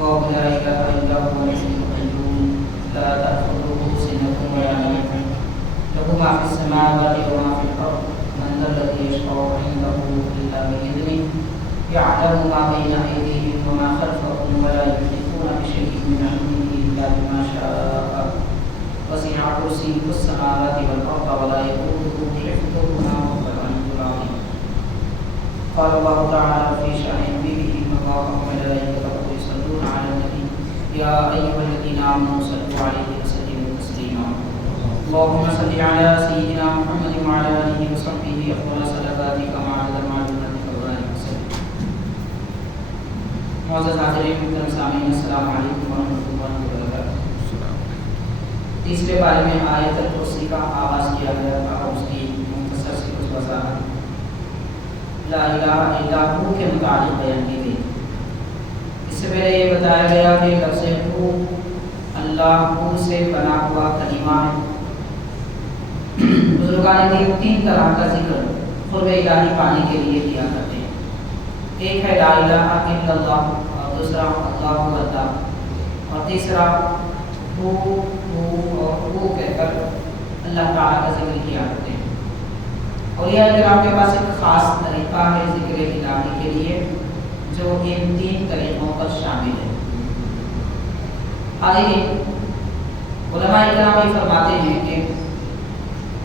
الله لا إله إلا هو الحي القيوم لا تأخذه سنة ولا نوم له ما في السماوات وما في الأرض من ذا الذي يشفع عنده إلا بإذنه يعلم ما بين أيديهم وما خلفهم ولا يحيطون بشيء من علمه إلا بما شاء وسع كرسيه السماوات والأرض ولا يؤوده حفظهما وهو العلي العظيم. قال الله تعالى في شأن نبيه الله وملائكته يصلون على النبي يا أيها الذين آمنوا صلوا عليه وسلموا تسليما. اللهم صل على سيدنا محمد وعلى آله وصحبه أفضل صلواتك مع عدد معلوماتك وبارك وسلم. معزز حاضرین محترم سامعین السلام علیکم ورحمۃ اللہ وبرکاتہ. تیسرے بارے میں آیت الکرسی کا آغاز کیا گیا تھا اور اس کی مختصر سی کچھ وضاحت لا الہ الا ہو کے متعلق بیان کی گئی. اس سے پہلے یہ بتایا گیا کہ لفظ ہو اللہ ہو سے بنا ہوا کلمہ ہے. بزرگان دین تین طرح کا ذکر قرب الہی پانے کے لیے کیا کرتے ہیں. ایک ہے لا الہ الا اللہ اور دوسرا اللہ اللہ اور تیسرا ہو اور وہ کہہ کر اللہ تعالیٰ کا ذکر کیا کرتے ہیں. اور یہ اگر آپ کے پاس ایک خاص طریقہ ہے ذکر الہی کے لیے جو ان تین طریقوں پر شامل ہے. آگے علماء کرام یہ فرماتے ہیں کہ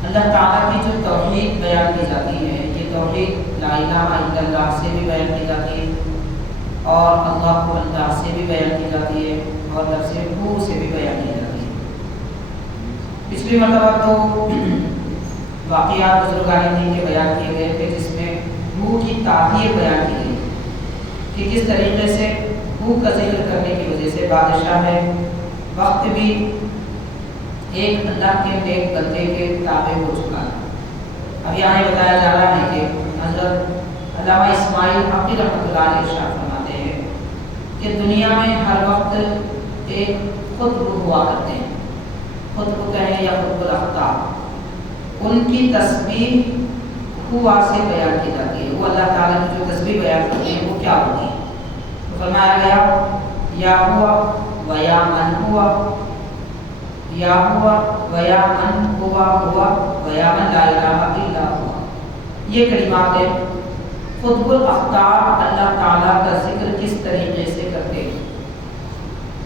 اللہ تعالیٰ کی جو توحید بیان کی جاتی ہے یہ توحید لا الہ الا اللہ سے بھی بیان کی جاتی ہے اور اللہ کو اللہ سے بھی بیان کی جاتی ہے اور لفظ ہو سے بھی بیان کی جاتی ہے. پچھلی مرتبہ تو واقعات بزرگان دین کے بیان کیے گئے تھے جس میں روح کی تعبیر بیان کی گئی کہ کس طریقے سے روح کا ذکر کرنے کی وجہ سے بادشاہ ہے وقت بھی ایک اللہ کے نیک بندے کے تابع ہو چکا ہے. اب یہاں یہ بتایا جا رہا ہے کہ حضرت علامہ اسماعیل حقی رحمۃ اللہ علیہ ارشاد فرماتے ہیں کہ دنیا میں ہر وقت ایک خطب ہوا کرتے ہیں. خطب کہیں یا خطب الاخطاب ان کی تسبیح ہوا سے بیان کی جاتی ہے. وہ اللہ تعالیٰ کی جو تسبیح بیان کرتے ہیں وہ کیا ہوتی ہے؟ تو فرمایا گیا یا ہوا و یا من ہوا یا ہوا و یا من ہوا ہوا و یا من لا الہ الا ہوا. یہ کلمات ہیں. خطب الاخطاب اللہ تعالیٰ کا ذکر کس طریقے سے کرتے ہیں.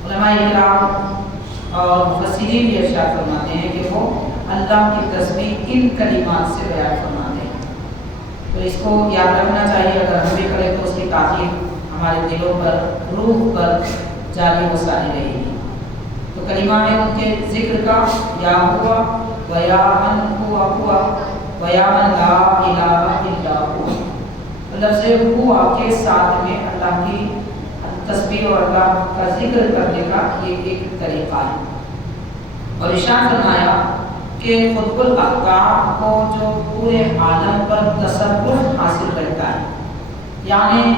علماء کرام اور مفسرین بھی ارشاد فرماتے ہیں کہ وہ اللہ کی تسبیح ان کلمات سے بیان فرماتے ہیں. تو اس کو یاد رکھنا چاہیے. اگر ہم بھی کریں تو اس کی تاثیر ہمارے دلوں پر روح پر جاری و ساری رہے گی. تو کلمہ ہے ان کے ذکر کا یا ہوا و یا من ہوا ہوا و یا من لا الہ الا ہوا. لفظ ہوا کے ساتھ میں اللہ کی تسبیح اور اللہ کا ذکر کرنے کا یہ ایک طریقہ ہے. اور ارشاد فرمایا کہ خطب الاخطاب کو جو پورے عالم پر تصرف حاصل رہتا ہے یعنی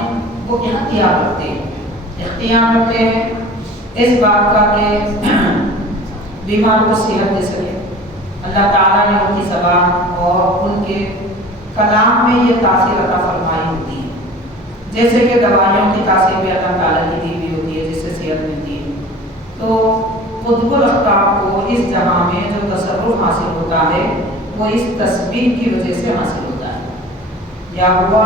وہ اختیار کرتے ہیں اس بات کا کہ بیمار کو صحت دے سکے. اللہ تعالیٰ نے ان کی زبان اور ان کے کلام میں یہ تاثیر عطا فرمائی ہوتی ہے جیسے کہ دوائیوں کی تاثیر بھی اللہ تعالیٰ کی دی ہوئی ہوتی ہے جس سے صحت ملتی ہے. تو خطب الاخطاب کو اس جہاں میں جو تصرف حاصل ہوتا ہے وہ اس تسبیح کی وجہ سے حاصل ہوتا ہے. یا ہوا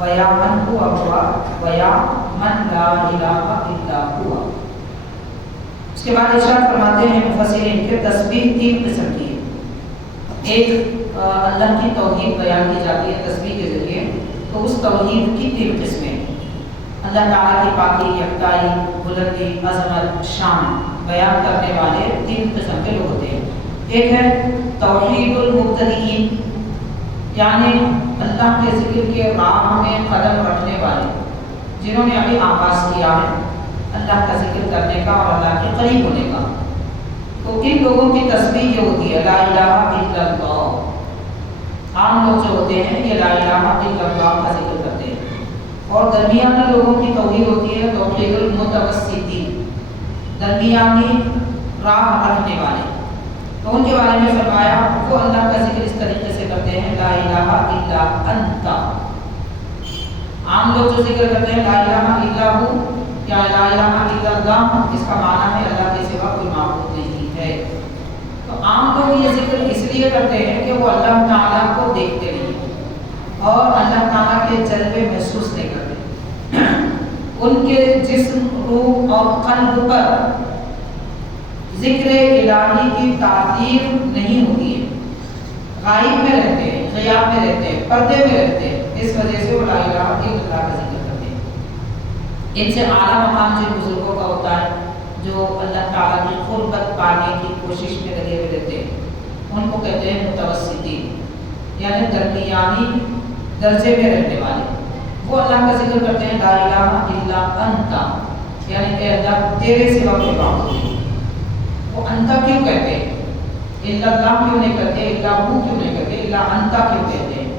و یا من ہوا ہوا و یا من لا الہ الا ہوا. اس کے بعد ارشاد فرماتے ہیں مفسرین کہ تسبیح تین قسم کی ہے. ایک اللہ کی توحید بیان کی جاتی ہے تسبیح کے ذریعے تو اس توحید کی تین قسمیں اللہ تعالیٰ کی پاکی یکتائی بلندی عظمت شان بیان کرنے والے تین قسم کے لوگ ہوتے ہیں. ایک ہے توحید المبتدئین یعنی اللہ کے ذکر کے راہ میں قدم رکھنے والے جنہوں نے ابھی آغاز کیا ہے اللہ کا ذکر کرنے کا اور اللہ کے قریب ہونے کا. تو ان لوگوں کی تسبیح یہ ہوتی ہے لا الہ الا اللہ. عام لوگ جو ہوتے ہیں یہ لا الہ الا اللہ کا ذکر کرتے ہیں. اور درمیانی لوگوں کی توحید ہوتی ہے توحید المتوسطین درمیانی راہ رکھنے والے. تو ان کے بارے میں فرمایا وہ اللہ کا ذکر اس طریقے سے کرتے ہیں لا الہ الا انت. عام لوگ جو ذکر کرتے ہیں لا الہ الا ہو یا لا الہ الا اللہ اس کا معنی ہے اللہ کے سوا کوئی معبود نہیں ہے۔ تو عام لوگ یہ ذکر اس لیے کرتے ہیں کہ وہ اللہ تعالیٰ کو دیکھتے نہیں اور اللہ تعالیٰ کے جلوے محسوس نہیں کرتے، ان کے جسم، روح اور قلب پر ذکر الہی کی تاثیر نہیں ہوتی ہے، غائب میں رہتے ہیں، غیاب میں رہتے ہیں، پردے میں رہتے ہیں، اس وجہ سے وہ لا الہ الا اللہ کا ذکر کرتے ہیں۔ ان سے اعلیٰ مقام جن بزرگوں کا ہوتا ہے جو اللہ تعالیٰ کی قربت پانے کی کوشش میں لگے ہوئے رہتے ہیں، ان کو کہتے ہیں متوسطین، یعنی درمیانی درجے میں رہنے والے۔ وہ اللہ کا ذکر کرتے ہیں لا الہ الا انت، یعنی کہ اللہ تیرے سوا کوئی معبود نہیں۔ وہ انت کیوں کہتے ہیں؟ الا اللہ کیوں نہیں کہتے؟ الا ہو کیوں نہیں کہتے؟ الا انت کیوں کہتے ہیں؟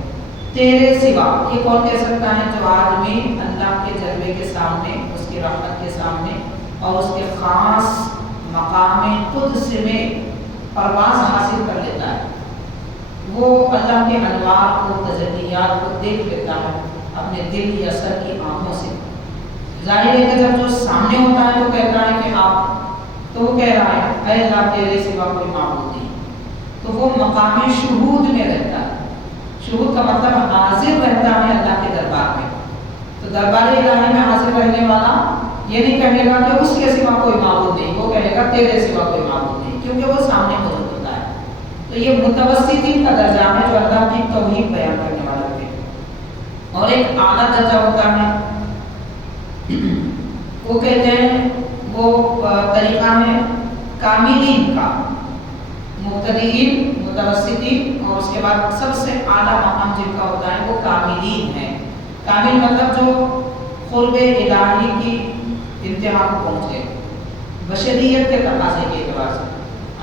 تیرے سوا یہ کون کہہ سکتا ہے؟ جو آدمی اللہ کے جلوے کے سامنے، اس کی رحمت کے سامنے اور اس کے خاص مقام قدس میں پرواز حاصل کر لیتا ہے، وہ اللہ کے انوار کو، تجلیات کو دیکھ لیتا ہے اپنے دل یا سر کی آنکھوں سے۔ ظاہر ہے کہ جب جو سامنے ہوتا ہے تو کہتا ہے کہ آپ، تو وہ کہہ رہا ہے اے اللہ تیرے سوا کوئی معبود نہیں، تو وہ مقام شہود میں رہتا ہے۔ شہود کا مطلب حاضر رہتا ہے اللہ کے دربار میں۔ تو دربار الہی میں حاضر رہنے والا یہ نہیں کہے گا کہ اس کے سوا کوئی معبود نہیں، وہ کہے گا تیرے سوا کوئی معبود نہیں، کیونکہ وہ سامنے موجود ہوتا ہے۔ تو یہ متوسطین کا درجہ ہے جو اللہ کی توحید بیان کرنے والا ہے۔ اور ایک اعلیٰ درجہ ہوتا ہے، وہ کہتے ہیں، وہ طریقہ ہے کاملین کا، مبتدئین، متوسطین، اور اس کے بعد سب سے اعلیٰ مقام جن کا ہوتا ہے وہ کاملین ہے۔ کامل مطلب جو قرب الہی کی انتہا کو پہنچ گئے، بشریت کے تقاضے کے اعتبار سے،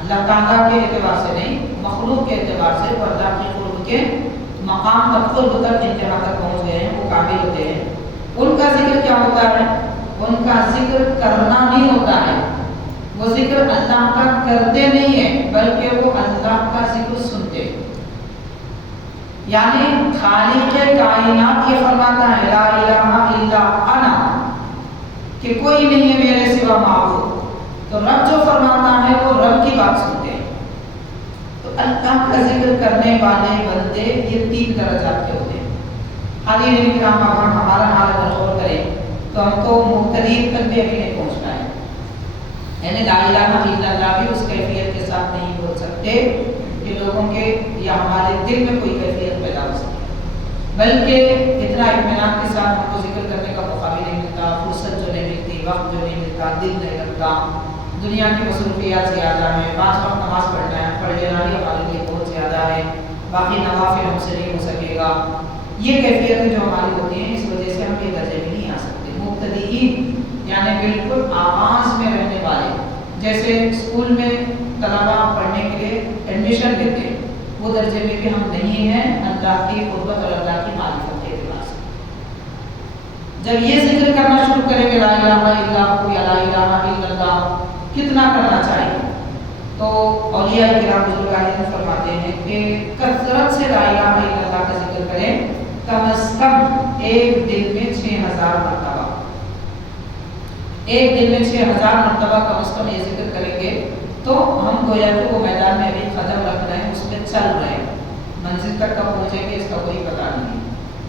اللہ تعالیٰ کے اعتبار سے نہیں، مخلوق کے اعتبار سے وہ اللہ کے قرب کے مقام تک، قرب تک، انتہا تک پہنچ گئے ہیں، وہ کامل ہوتے ہیں۔ ان کا ذکر کیا ہوتا ہے؟ ان کا ذکر کرنا نہیں ہوتا ہے، وہ ذکر اللہ کا کرتے نہیں ہیں بلکہ وہ اللہ کا ذکر سنتے ہیں۔ یعنی خالق کائنات یہ فرماتا ہے لا الہ الا انا، کہ کوئی نہیں ہے میرے سوا معبود، تو رب جو فرماتا ہے وہ رب کی بات سنتے ہیں۔ تو اللہ کا ذکر کرنے والے بندے یہ تین درجات کے ہوتے ہیں۔ حاضرین کرام، اگر ہمارا حال اگر غور کریں تو ہم تو مختلف تک بھی ابھی نہیں پہنچ پائے، یعنی لا الہ الا اللہ بھی اس کیفیت کے ساتھ نہیں بول سکتے کہ لوگوں کے یا ہمارے دل میں کوئی کیفیت پیدا ہو سکے، بلکہ اتنا اطمینان کے ساتھ ہم کو ذکر کرنے کا موقع بھی نہیں ملتا، فرصت جو نہیں ملتی، وقت جو نہیں ملتا، دل نہیں لگتا، دنیا کی مصروفیات زیادہ ہیں، 5 وقت نماز پڑھنا ہے، پڑھ لینا ہی ہمارے لیے بہت زیادہ ہے، باقی نوافل ہم سے نہیں ہو سکے گا۔ یہ کیفیتیں جو ہماری ہوتی ہیں، اس وجہ سے ہم یہ درجے میں نہیں آ سکتے۔ مبتدئین یعنی بالکل آغاز میں رہنے والے، جیسے اسکول میں طلبہ پڑھنے کے لیے ایڈمیشن لیتے ہیں، وہ درجے میں بھی ہم نہیں ہیں اللہ کی قربت اور اللہ کی معرفت کے اعتبار سے۔ جب یہ ذکر کرنا شروع کریں گے لا الہ الا اللہ یا لا الہ الا اللہ، کتنا کرنا چاہیے؟ تو اولیاء کرام بزرگان فرماتے ہیں کہ کثرت سے لا الہ الا اللہ کا ذکر کریں، کم از کم ایک دن میں 6000 مرتبہ، ایک دن میں 6000 مرتبہ کم از کم یہ ذکر کریں گے تو ہم گویا کہ وہ میدان میں ابھی قدم رکھ رہے ہیں، اس میں چل رہے ہیں، منزل تک کب پہنچیں گے اس کا کوئی پتہ نہیں۔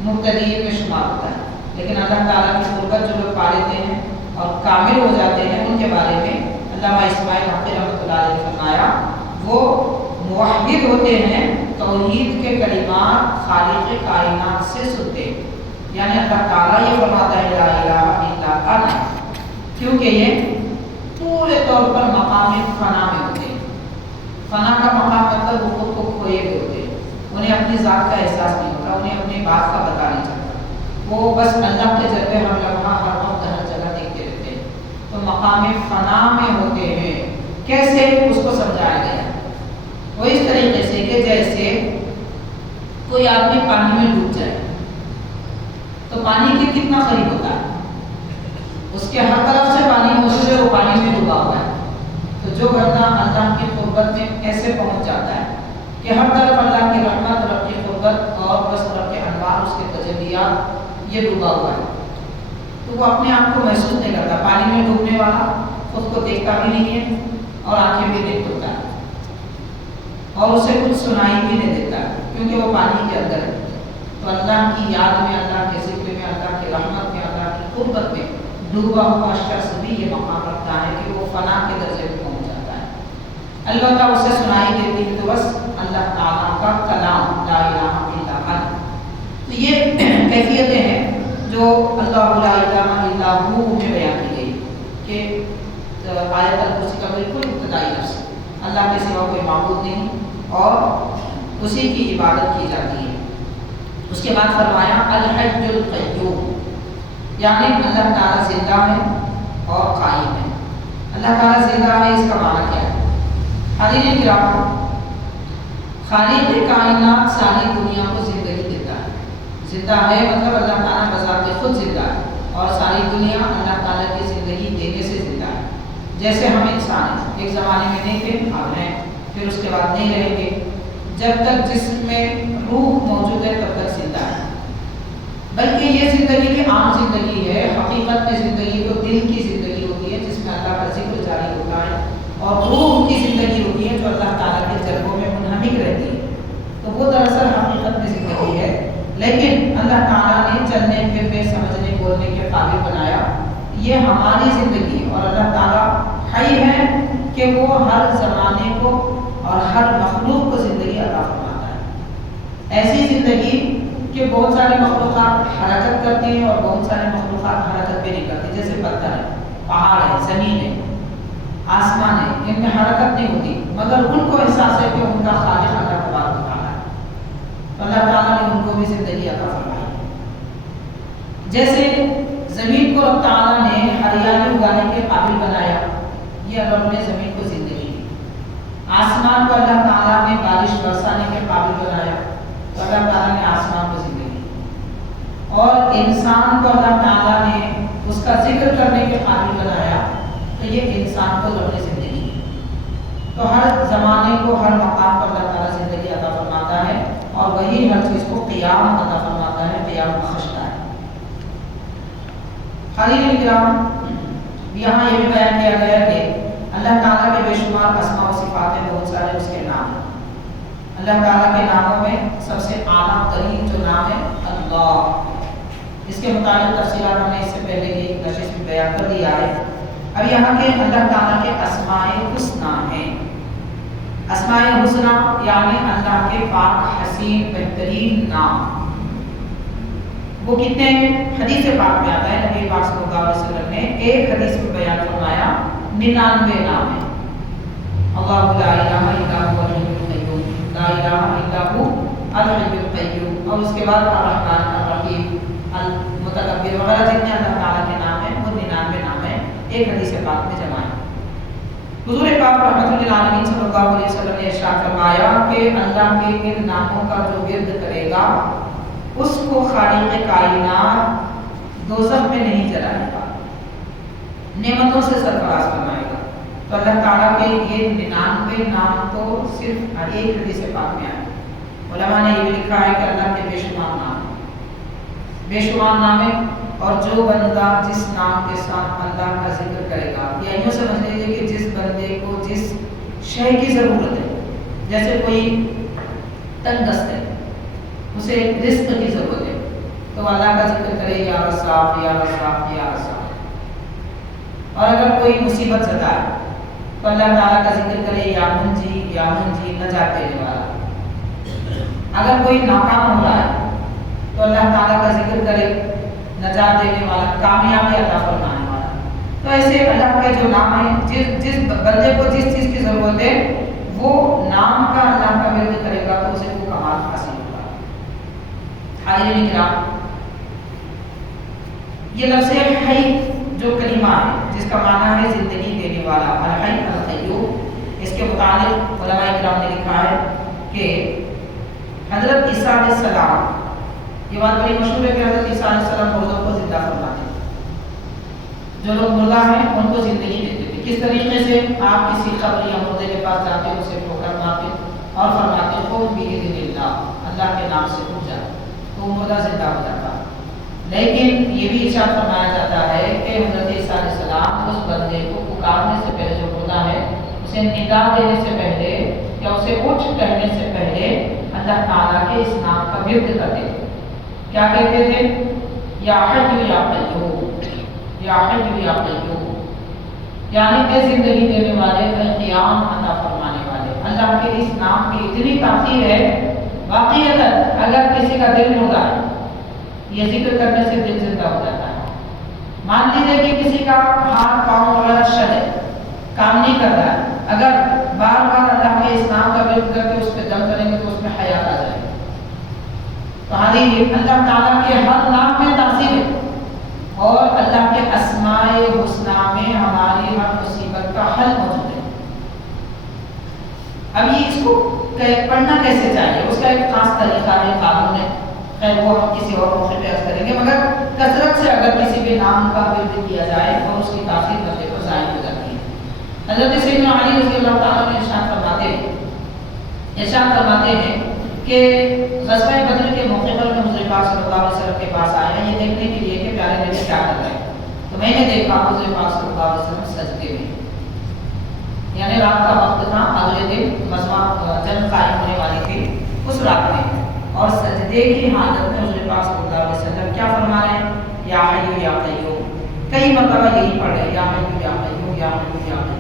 مبتدئین میں شمار ہوتا ہے، لیکن اللہ تعالیٰ کی قربت جو لوگ پا لیتے ہیں اور کامل ہو جاتے ہیں، ان کے بارے میں علامہ اسماعیل حقی رحمۃ اللہ علیہ نے فرمایا وہ موحد ہوتے ہیں، توحید کے کلمات خالق کائنات سے سنتے ہیں۔ یعنی اللہ تعالیٰ یہ فرماتا ہے لا الہ الا انا، کیونکہ یہ پورے طور پر مقام فنا میں ہوتے ہیں۔ فنا کا مقام مطلب وہ خود کو کھوئے ہوئے ہوتے ہیں، انہیں اپنی ذات کا احساس نہیں ہوتا، انہیں اپنی بات کا پتہ نہیں چلتا، وہ بس اللہ کے جلوے ہر لمحہ ہر وقت ہر جگہ دیکھتے رہتے ہیں، تو مقام فنا میں ہوتے ہیں۔ کیسے؟ اس کو سمجھایا گیا وہ اس طریقے سے کہ جیسے کوئی آدمی پانی میں ڈوب جائے تو پانی کے کتنا قریب ہوتا ہے، اس کے ہر طرف سے پانی موجود ہے، وہ پانی میں ڈوبا ہوا ہے، تو جو بندہ اللہ کی قربت میں ایسے پہنچ جاتا ہے کہ ہر طرف اللہ کی رحمت، رب کی قربت اور بس رب کے انوار، اس کے تجلیات، یہ ڈوبا ہوا ہے، تو وہ اپنے آپ کو محسوس نہیں کرتا. پانی میں ڈوبنے والا خود کو دیکھتا بھی نہیں ہے اور آنکھیں بھی نہیں کھولتا ہے اور اسے کچھ سنائی بھی نہیں دیتا کیونکہ وہ پانی کے اندر ہے. تو اللہ کی یاد میں, اللہ کے ذکر میں, اللہ کی رحمت میں, اللہ کی قربت میں ڈوبا ہوا شخص بھی یہ مقام رکھتا ہے کہ وہ فنا کے درجے میں پہنچ جاتا ہے. البتہ اسے سنائی دیتی ہے تو بس اللہ تعالیٰ کا کلام لا الہ الا اللہ. تو یہ کیفیتیں ہیں جو اللہ لا الہ الا ہو میں بیان کی گئی کہ آیت الکرسی کا بالکل ابتدائی لفظ اللہ کے سوا کوئی معبود نہیں اور اسی کی عبادت کی جاتی ہے. اس کے بعد فرمایا الحج القیوم, یعنی اللہ تعالیٰ زندہ ہے اور قائم ہے. اللہ تعالیٰ زندہ ہے, اس کا معنی کیا ہے؟ حضرت کرام, خالق کائنات ساری دنیا کو زندگی دیتا ہے. زندہ ہے مطلب اللہ تعالیٰ بذات خود زندہ ہے اور ساری دنیا اللہ تعالیٰ کی زندگی دینے سے زندہ ہے. جیسے ہم انسان ہیں, ایک زمانے میں نہیں تھے, اب ہیں, پھر اس کے بعد نہیں رہیں گے. جب تک جسم میں روح موجود ہے تب تک زندہ ہے. بلکہ یہ زندگی بھی عام زندگی ہے. حقیقت میں زندگی تو دل کی زندگی ہوتی ہے جس میں اللہ کا ذکر جاری ہوتا ہے, اور روح کی زندگی ہوتی ہے جو اللہ تعالیٰ کے جلووں میں منہمک رہتی ہے. تو وہ دراصل حقیقت میں زندگی ہے. لیکن اللہ تعالیٰ نے چلنے پھرنے سمجھنے بولنے کے قابل بنایا. یہ ہماری زندگی ہے اور اللہ تعالیٰ حی ہے کہ وہ ہر زمانے کو اور ہر مخلوق کو زندگی عطا فرماتا ہے. ایسی زندگی کہ بہت سارے مخلوقات حرکت کرتی ہیں اور بہت سارے مخلوقات حرکت بھی نہیں کرتی. جیسے پتھر ہے, پہاڑ ہے, زمین ہے, آسمان ہے, ان میں حرکت نہیں ہوتی مگر ان کو احساس ہے کہ ان کا خالق اللہ تبارک و تعالیٰ ہے. تو اللہ تعالیٰ نے ان کو بھی زندگی عطا فرمائی. جیسے زمین کو رب تعالیٰ نے ہریالی اگانے کے قابل بنایا, یہ رب نے زمین کو زندگی دی. آسمان کو اللہ تعالیٰ نے بارش برسانے کے قابل بنایا, تو اللہ تعالیٰ نے آسمان کو زندگی دی. اور انسان کو اللہ تعالیٰ نے اس کا ذکر کرنے کے قابل بنایا, تو یہ انسان کو رب نے زندگی دی. تو ہر زمانے کو ہر مقام پر اللہ تعالیٰ زندگی عطا فرماتا ہے اور وہی ہر چیز کو قیام عطا فرماتا ہے, قیام بخشتا ہے. حضرت کرام, یہاں یہ بھی بیان کیا گیا کہ اللہ تعالیٰ کے بے شمار اسماء و صفات ہیں, بہت سارے اس کے نام ہیں. اللہ تعالیٰ کے ناموں میں سب سے اعلیٰ ترین جو نام ہے اللہ, اس کے متعلق تفصیلات ہم نے اس سے پہلے کی نشست میں بیان کر دیا ہے. اب یہاں کے اللہ تعالیٰ کے اسماء حسنہ ہیں. اسماء حسنہ یعنی اللہ کے پاک حسین بہترین نام. وہ کتنے ہیں؟ حدیث پاک میں آتا ہے, نبی پاک صلی اللہ علیہ وسلم نے ایک حدیث میں بیان فرمایا 99 نام ہیں. اللہ لا الہ الا هو الحی القیوم, لا الہ الا هو الحی القیوم, اور اس کے بعد الرحمن الرحیم المتکبر وغیرہ جتنے اللہ تعالیٰ کے نام ہیں وہ 99 نام ہیں, ایک حدیث پاک میں جمع ہیں. حضور پاک رحمۃ للعالمین صلی اللہ علیہ وسلم نے ارشاد فرمایا کہ اللہ کے ان ناموں کا جو ورد کرے گا اس کو خالق کائنات دوزخ میں نہیں جلائے گا, نعمتوں سے سرفراز فرمائے گا. تو اللہ تعالیٰ کے یہ 99 نام تو صرف ایک حدیث پاک میں آئے. علماء نے یہ بھی لکھا ہے کہ اللہ کے بے شمار نام ہیں, بے شمار نام ہیں, اور جو بندہ جس نام کے ساتھ اللہ کا ذکر کرے گا, یا یوں سمجھ لیجیے کہ جس بندے کو جس شے کی ضرورت ہے, جیسے کوئی تنگ دست ہے, اسے رزق کی ضرورت ہے, تو اللہ کا ذکر کرے یا رزاق یا رزاق یا رزاق. اور اگر کوئی مصیبت زدہ ہے تو اللہ تعالیٰ کا ذکر کرے یا منجی نجات دینے والا. اگر کوئی ناکام ہو رہا ہے تو اللہ تعالیٰ کا ذکر کرے نجات دینے والا, کامیابی عطا فرمانے والا. تو ایسے اللہ کے جو نام ہیں, جس بندے کو جس چیز کی ضرورت ہے وہ نام کا اللہ کا ورد کرے گا تو اسے وہ کمال حاصل ہوگا. حاضرین کرام, یہ لفظ حی جو کلمہ ہے جس کا معنی ہے زندگی دینے والا, الحی القیوم, اس کے متعلق علماء کرام نے لکھا ہے کہ حضرت عیسیٰ علیہ السلام, یہ بات بڑی مشہور ہے کہ حضرت عیسیٰ علیہ السلام مردوں کو زندہ فرماتے تھے. جو لوگ مردہ ہیں ان کو زندگی دیتے تھے. کس طریقے سے؟ آپ کسی قبر یا مردے کے پاس جاتے, اسے ٹھوکر مارتے اور فرماتے قوم بإذن اللہ, اللہ کے نام سے اٹھ جا, تو وہ مردہ زندہ ہو جاتا. لیکن یہ بھی ارشاد فرمایا جاتا ہے کہ حضرت عیسیٰ علیہ السلام اس بندے کو پکارنے سے پہلے، جو ہوتا ہے اسے ندا دینے سے پہلے یا اسے اٹھ کہنے سے پہلے اللہ تعالیٰ کے اس نام کا ورد کرتے تھے. کیا کہتے تھے؟ یا حی یا قیوم، یا حی یا قیوم، یعنی کہ زندگی دینے والے، قیام عطا فرمانے والے. اللہ کے اس نام کی اتنی تاثیر ہے، واقعی اگر کسی کا دل مردہ ہے، یہ ذکر کرنے سے دل زندہ ہو جاتا ہے. مان لیجیے کہ کسی کا ہاتھ پاؤں وغیرہ شل ہے، کام نہیں کر رہا ہے، اگر بار بار اللہ کے اس نام کا ورد کر کے اس پہ دم کریں گے تو اس میں حیات آ جائے گی. تو اللہ تعالیٰ کے ہر نام میں تاثیر ہے، اور اللہ کے اسماء حسنی میں ہماری ہر مصیبت کا حل موجود ہے. اب یہ اس کو پڑھنا کیسے چاہیے، اس کا ایک خاص طریقہ ہے، قانون ہے، خیر وہ ہم کسی اور موقع پہ عرض کریں گے. مگر کثرت سے اگر کسی بھی نام کا ورد کیا جائے اور اس کی تاثیر بندے پر ظاہر ہو جاتی ہے. حضرت سیدنا علی رضی اللہ تعالیٰ نے ارشاد فرماتے ہیں کہ غزوہ بدر کے موقع پر میں حضور پاک صلی اللہ علیہ وسلم کے پاس آیا یہ دیکھنے کے لیے کہ پیارے نبی کیا کر رہے ہیں. تو میں نے دیکھا حضور پاک صلی اللہ علیہ وسلم سجدے میں، یعنی رات کا وقت تھا، اگلے دن غزوہ جنگ قائم ہونے والی تھی اس رات میں، اور سجدے کی حالت میں حضور پاک صلی اللہ علیہ وسلم کیا فرما رہے ہیں؟ یا حی یا قیوم. کئی مرتبہ یہی پڑھ رہے ہیں، یا حی یا قیوم، یا حی یا قیوم.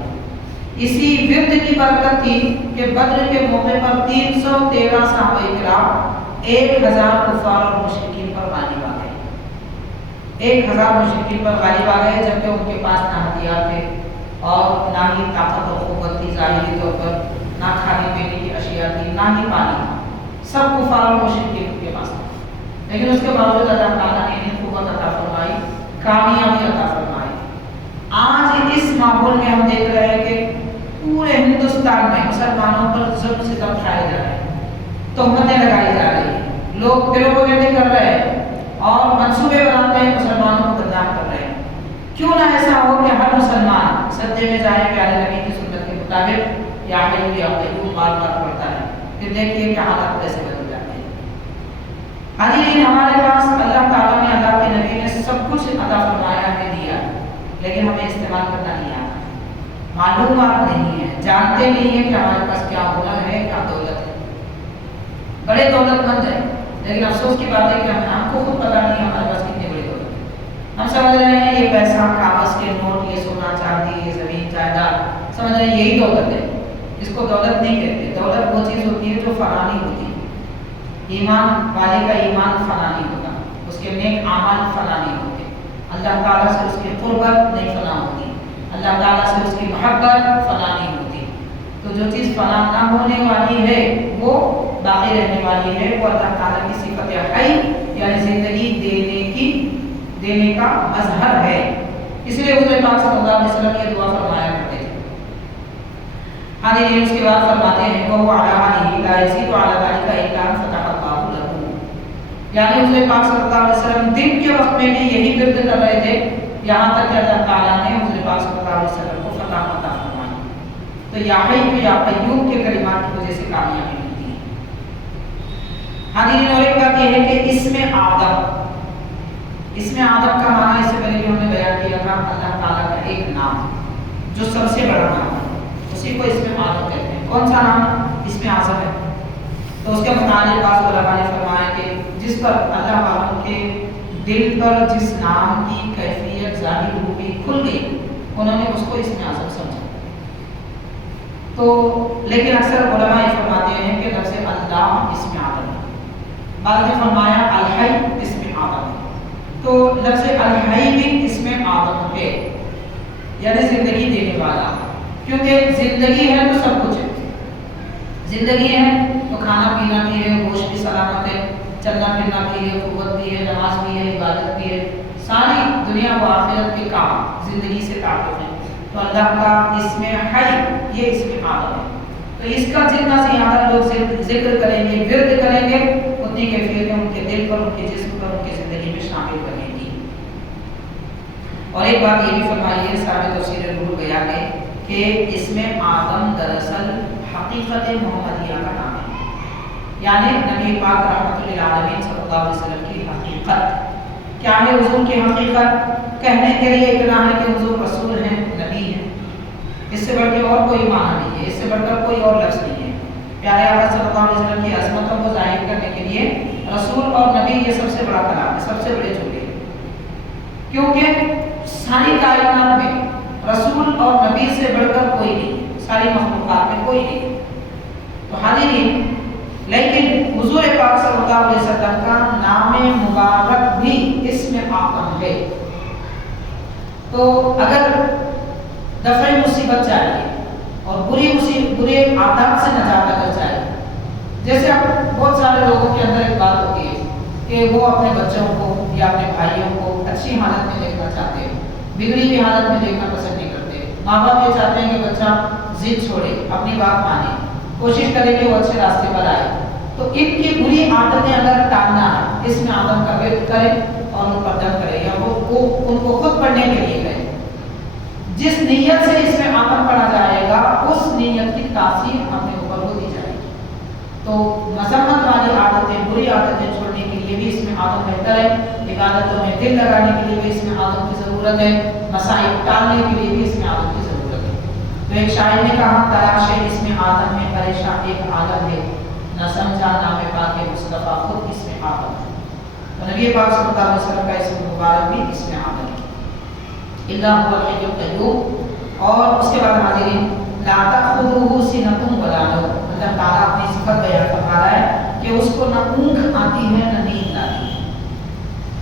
اسی ورد کی برکت تھی کہ بدر کے موقع پر 313 صحابہ کرام 1000 کفار اور مشرکین پر غالب آ گئے. 1000 مشرکین پر غالب آ گئے، جبکہ ان کے پاس نہ ہتھیار تھے اور نہ ہی طاقت و قوت تھی ظاہری طور پر، نہ کھانے پینے کی اشیاء تھی، نہ ہی پانی. سب کفار اور مشرکین ان کے پاس تھے، لیکن اس کے باوجود اللہ تعالیٰ نے انہیں قوت عطا فرمائی، کامیابی عطا فرمائی. آج اس ماحول میں ہم دیکھ رہے ہیں کہ پورے ہندوستان میں مسلمانوں پر ظلم ستم کھائے جا رہے ہیں، تہمتیں لگائی جا رہی ہیں، لوگ پروپیگنڈے کر رہے ہیں اور منصوبے بناتے ہیں، مسلمانوں کو بدنام کر رہے ہیں. کیوں نہ ایسا ہو کہ ہر مسلمان سجدے میں جائے، پیارے نبی کی سنت کے مطابق یا حی یا قیوم بار بار پڑھتا ہے، پھر دیکھیے کہ حالات کیسے بدل جاتے ہیں. حاضرین، ہمارے پاس اللہ تعالیٰ نے، اللہ کے نبی نے سب کچھ عطا فرمایا ہے، دیا، لیکن ہمیں استعمال کرنا نہیں آتا، معلومات نہیں ہے، جانتے نہیں ہیں کہ ہمارے پاس کیا ہنر ہے، کیا دولت ہے. بڑے دولت مند ہیں، لیکن افسوس کی بات ہے کہ ہم کو خود پتہ نہیں ہے ہمارے پاس کتنی بڑی دولت ہے. ہم سمجھ رہے ہیں یہ پیسہ، کاغذ کے نوٹ، یہ سونا چاندی، یہ زمین جائیداد، سمجھ رہے ہیں یہی دولت ہے. اس کو دولت نہیں کہتے. دولت وہ چیز ہوتی ہے جو فنا نہیں ہوتی. ایمان والے کا ایمان فنا نہیں ہوتا، اس کے نیک اعمال فنا نہیں ہوتے، اللہ تعالیٰ سے اس کی قربت نہیں فنا ہوتی، اللہ تعالیٰ سے اس کی محبت فنا نہیں ہوتی. تو جو چیز فنا نہ ہونے والی ہے وہ باقی رہنے والی ہے، وہ اللہ تعالیٰ کی صفت حی، یعنی زندگی دینے کا مظہر ہے. اس لیے حضور پاک صلی اللہ علیہ وسلم یہ دعا فرمایا کرتے تھے. حاضرین، اس کے بعد فرماتے ہیں وہ علی آلہ لا یزید علی ذلک الا ان فتح اللہ لہ، یعنی حضور پاک صلی اللہ علیہ وسلم دن کے وقت میں بھی یہی ورد کر رہے تھے، یہاں تک کہ اللہ تعالیٰ نے حضور پاک صلی اللہ علیہ وسلم کو فتح عطا فرمائی. تو یا حی یا قیوم کے کلمات کی وجہ سے کامیابی ملتی ہے. حاضرین، اور ایک بات یہ ہے کہ اس میں آدم کا معنی اس سے پہلے بھی ہم نے بیان کیا تھا، اللہ تعالیٰ کا ایک نام جو سب سے بڑا نام ہے، اسی کو اس میں آدم کہتے ہیں. کون سا نام؟ اس میں اعظم ہے. تو اس کے متعلق بعض علماء نے فرمایا کہ جس پر اللہ والوں کے دل پر جس نام کی کیفیت ظاہر ہوئی، کھل گئی، انہوں نے اس کو اس میں اعظم سمجھا. تو لیکن اکثر علماء یہ فرماتے ہیں کہ لفظ اللہ اس میں آدم ہے. بعض نے فرمایا الحی اس میں آدم ہے. تو لفظ الحی بھی اس میں آدم ہے، یعنی زندگی دینے والا. کیونکہ زندگی ہے تو سب کچھ ہے. زندگی ہے تو کھانا پینا بھی ہے، ہوش بھی سلامت ہے، چلنا پھرنا بھی ہے، قوت بھی ہے، نماز بھی ہے، عبادت بھی ہے، ساری دنیا و آخرت کے کام زندگی سے تعلق ہے. تو اللہ کا اس میں حی، یہ اس میں آدم ہے. تو اس کا جتنا زیادہ لوگ ذکر کریں گے، ورد کریں گے، اتنی کیفیتیں ان کے دل پر، ان کے جسم پر، ان کی زندگی میں شامل کریں گی. اور ایک بات یہ بھی فرمائیے صاحب تفسیر روح البیان میں کہ اس میں آدم دراصل حقیقت محمدیہ کا نام ہے، یعنی نبی پاک رحمۃ للعالمین صلی اللہ علیہ وسلم کی حقیقت. کیا ہے حضور کی حقیقت؟ کہنے کے لیے اتنا ہے کہ حضور رسول ہیں، نبی ہیں، اس سے بڑھ کے اور کوئی معنی نہیں ہے، اس سے بڑھ کر کوئی اور لفظ نہیں ہے۔ پیارے آقا صلی اللہ علیہ وسلم کی عظمتوں کو ظاہر کرنے کے لیے رسول اور نبی یہ سب سے بڑا کلام ہے، سب سے بڑے جملے ہیں، کیونکہ ساری کائنات میں رسول اور نبی سے بڑھ کر کوئی نہیں، ساری مخلوقات میں کوئی نہیں۔ تو حاضرین، لیکن حضور پاک صلی اللہ علیہ وسلم کا نام مبارک بھی اسم اعظم ہے۔ تو اگر دفع مصیبت چاہیے اور برے عادات سے نجات اگر چاہیے، جیسے اب بہت سارے لوگوں کے اندر ایک بات ہوتی ہے کہ وہ اپنے بچوں کو یا اپنے بھائیوں کو اچھی حالت میں دیکھنا چاہتے ہیں، بگڑی ہوئی حالت میں دیکھنا پسند نہیں کرتے۔ ماں باپ یہ چاہتے ہیں کہ بچہ ضد چھوڑے، اپنی بات مانے، کوشش کرے کہ وہ اچھے راستے پر آئے۔ تو ان کی بری عادتیں اگر ٹالنا ہے، اس میں آدم کا ورد کرے اور ان پر دم کرے، یا وہ ان کو خود پڑھنے کے لیے کرے۔ جس نیت سے اس میں آدم پڑھا جائے گا، اس نیت کی تاثیر اپنے اوپر ہوتی جائے گی۔ تو مذمت والی عادتیں، بری عادتیں چھوڑنے کے لیے بھی اس میں آدم بہتر ہے، عبادتوں میں دل لگانے کے لیے بھی اس میں آدم کی ضرورت ہے، مسائل ٹالنے کے لیے بھی اس میں آدم کی ضرورت ہے۔ تو ایک شاعر نے کہا، تلاش ہے اس میں آدم میں پریشان ایک عالم ہے، نہ سمجھا نام پاک مصطفیٰ خود اس میں آدم ہے۔ تو نبی پاک صلی اللہ علیہ وسلم کا اسم مبارک بھی اس میں آدم ہے، اللہ هو الحی القیوم۔ اور اس کے بعد حاضرین، لا تأخذه سنة ولا نوم، اللہ تعالیٰ اپنی صفت بیان فرما رہا ہے کہ اس کو نہ اونگ آتی ہے نہ نیند آتی ہے۔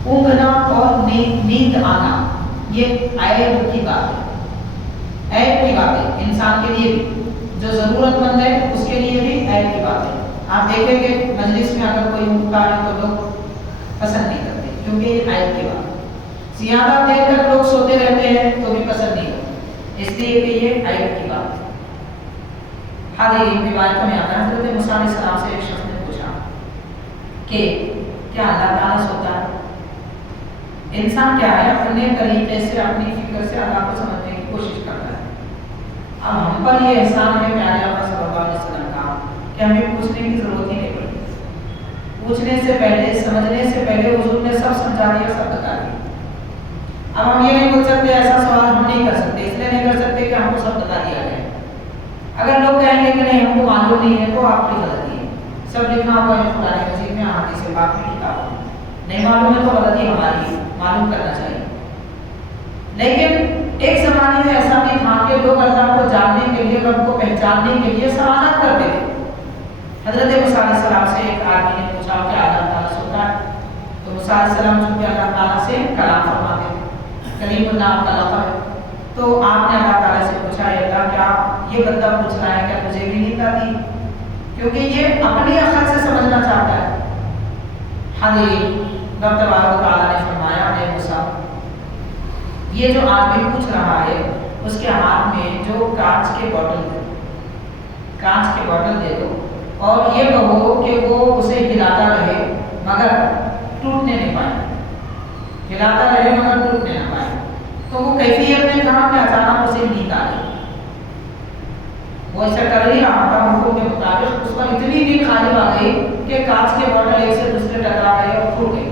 اونگنا اور نیند آنا یہ عیب کی بات ہے، عیب کی بات ہے انسان کے لیے بھی، جو ضرورت مند ہے اس کے لیے بھی عیب کی بات ہے۔ آپ دیکھیں کہ مجلس میں اگر کوئی اونگتا ہے تو لوگ پسند نہیں کرتے، کیونکہ یہ عیب کی بات ہے۔ زیادہ دیر تک لوگ سوتے رہتے ہیں تو بھی پسند نہیں کرتے، اس لیے کہ یہ عیب کی بات ہے۔ حاضرین، روایتوں میں آتا ہے حضرت موسیٰ علیہ السلام سے ایک شخص نے پوچھا کہ کیا اللہ تعالیٰ سوتا ہے؟ انسان کیا ہے، اپنے طریقے سے اپنی فکر سے اللہ کو سمجھنے کی کوشش کرتا ہے۔ اب ہم پر یہ احسان ہے پیارے آقا صلی اللہ علیہ وسلم کا کہ ہمیں پوچھنے کی ضرورت ہی نہیں پڑتی، پوچھنے سے پہلے، سمجھنے سے پہلے حضور نے سب سمجھا دیا، سب بتا دیا۔ اب ہم یہ نہیں بول سکتے، ایسا سوال ہم نہیں کر سکتے، اس لیے نہیں کر سکتے کہ ہم کو سب بتا دیا جائے۔ اگر لوگ کہیں گے کہ نہیں ہم کو معلوم نہیں ہے تو آپ کی غلطی ہے، سب لکھا ہوا ہے قرآن مجید میں، حدیث پاک میں لکھا ہوا ہے، نہیں معلوم ہے تو غلطی ہماری ہے، معلوم کرنا چاہیے۔ لیکن ایک زمانے میں ایسا بھی تھا کہ لوگ اللہ کو جاننے کے لیے، رب کو پہچاننے کے لیے سوالات کرتے تھے۔ حضرت موسیٰ علیہ السلام سے ایک آدمی نے پوچھا کہ اللہ تعالیٰ سوتا ہے؟ تو موسیٰ علیہ السلام چونکہ اللہ تعالیٰ سے کلام فرماتے تھے، کلیم اللہ کا لقب ہے، تو آپ نے اللہ تعالیٰ سے پوچھا، اے اللہ کیا یہ بندہ پوچھ رہا ہے، کیا مجھے بھی نیند آتی؟ کیونکہ یہ اپنی عقل سے سمجھنا چاہتا ہے۔ حاضرین، رب تبارک و تعالیٰ نے فرمایا، اے موسیٰ، یہ جو آدمی پوچھ رہا ہے اس کے ہاتھ میں جو کانچ کے بوٹل دے دو، کانچ کے بوٹل دے دو، اور یہ کہو کہ وہ اسے ہلاتا رہے مگر ٹوٹنے نہیں پائے، ہلاتا رہے مگر ٹوٹنے نہ پائے۔ تو وہ کیفیت نے کہا کہ اچانک اسے نیند آ گئی، وہ ایسا کر ہی رہا تھا حکم کے مطابق، اس پر اتنی نیند غالب آ گئی کہ کانچ کے بوٹل ایک سے دوسرے ٹکرا گئے اور ٹوٹ گئے۔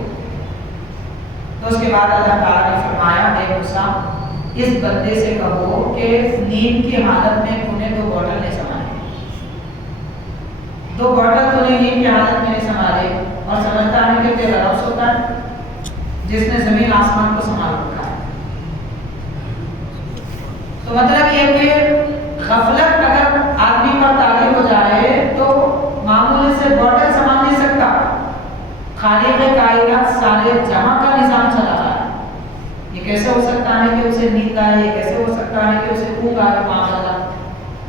تو اس کے بعد اللہ تعالیٰ نے فرمایا، اے موسیٰ، اس بندے سے کہو کہ نیند کی حالت میں تو نے 2 بوٹل نہیں سنبھالے، 2 بوٹل تو نے نیند کی حالت میں نہیں سنبھالے، اور سمجھتا ہے کہ تیرا رب سوتا ہے جس نے زمین آسمان کو سنبھال رکھا ہے۔ تو مطلب یہ کہ غفلت اگر آدمی پر طاری ہو جائے تو معمولی سے بوٹل سنبھال نہیں سکتا، خالق کائنات سارے جہاں کا نظام چلا رہا ہے، یہ کیسے ہو سکتا ہے کہ اسے نیند آئے، یہ کیسے ہو سکتا ہے کہ اسے اونگ آئے معاملہ؟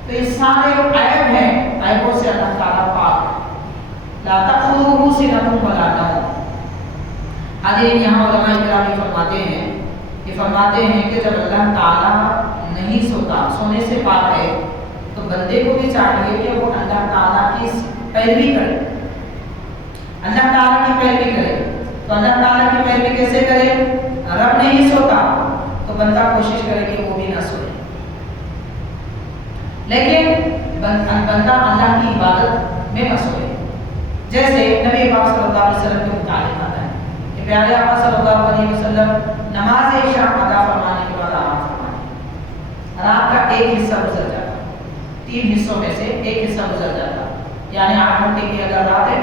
تو یہ سارے عیب ہیں، عیبوں سے اللہ تعالیٰ پاک ہے۔ لا تأخذه سنة ولا نوم۔ حاضرین، یہاں علماء کرام فرماتے ہیں کہ جب اللہ تعالیٰ نہیں سوتا، سونے سے پاک ہے، تو بندے کو بھی چاہیے کہ وہ اللہ تعالیٰ کی پیروی کرے، اللہ تعالیٰ کی پیروی کرے۔ تو اللہ تعالیٰ کی پیروی کیسے کرے؟ رب نہیں سوتا تو بندہ کوشش کرے کہ وہ بھی نہ سوئے، لیکن بندہ اللہ کی عبادت میں نہ سوئے۔ جیسے نبی پاک صلی اللہ علیہ وسلم کے متعلق آتا ہے کہ پیارے آقا صلی اللہ علیہ وسلم نماز عشاء ادا فرمانے کے بعد آرام فرمانے، رات کا ایک حصہ گزر جاتا، 3 حصوں میں سے ایک حصہ گزر جاتا، یعنی 8 گھنٹے کی اگر رات ہے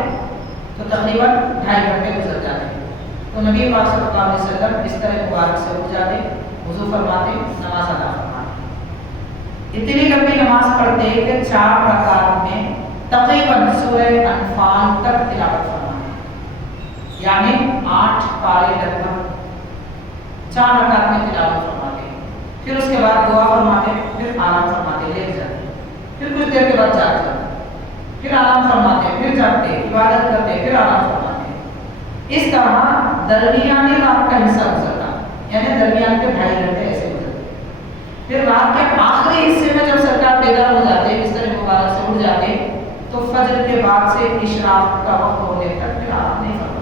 تو تقریباً 2.5 گھنٹے گزر جاتے ہیں، تو نبی پاک صلی اللہ علیہ وسلم اس طرح مبارک سے اٹھ جاتے، وضو فرماتے، نماز ادا فرماتے، اتنی لمبی نماز پڑھتے کہ 4 رکعات میں تقریباً سورہ انفال تک تلاوت فرماتے، یعنی 8 پارے لگ بھگ 4 رکعت میں تلاوت فرماتے، پھر اس کے بعد دعا فرماتے، پھر آرام فرماتے، لیٹ جاتے، پھر کچھ دیر کے بعد جاگ جاتے، پھر آرام فرماتے، پھر جاگتے، عبادت کرتے، پھر آرام فرماتے۔ اس طرح درمیانی رات کا حصہ گزرتا، یعنی درمیان کے 2.5 گھنٹے ایسے گزرتے، پھر رات کے آخری حصے میں جب سرکار بیدار ہو جاتے، بستر مبارک سے اٹھ جاتے، تو فجر کے بعد سے اشراق کا وقت ہونے تک پھر آرام نہیں فرماتے۔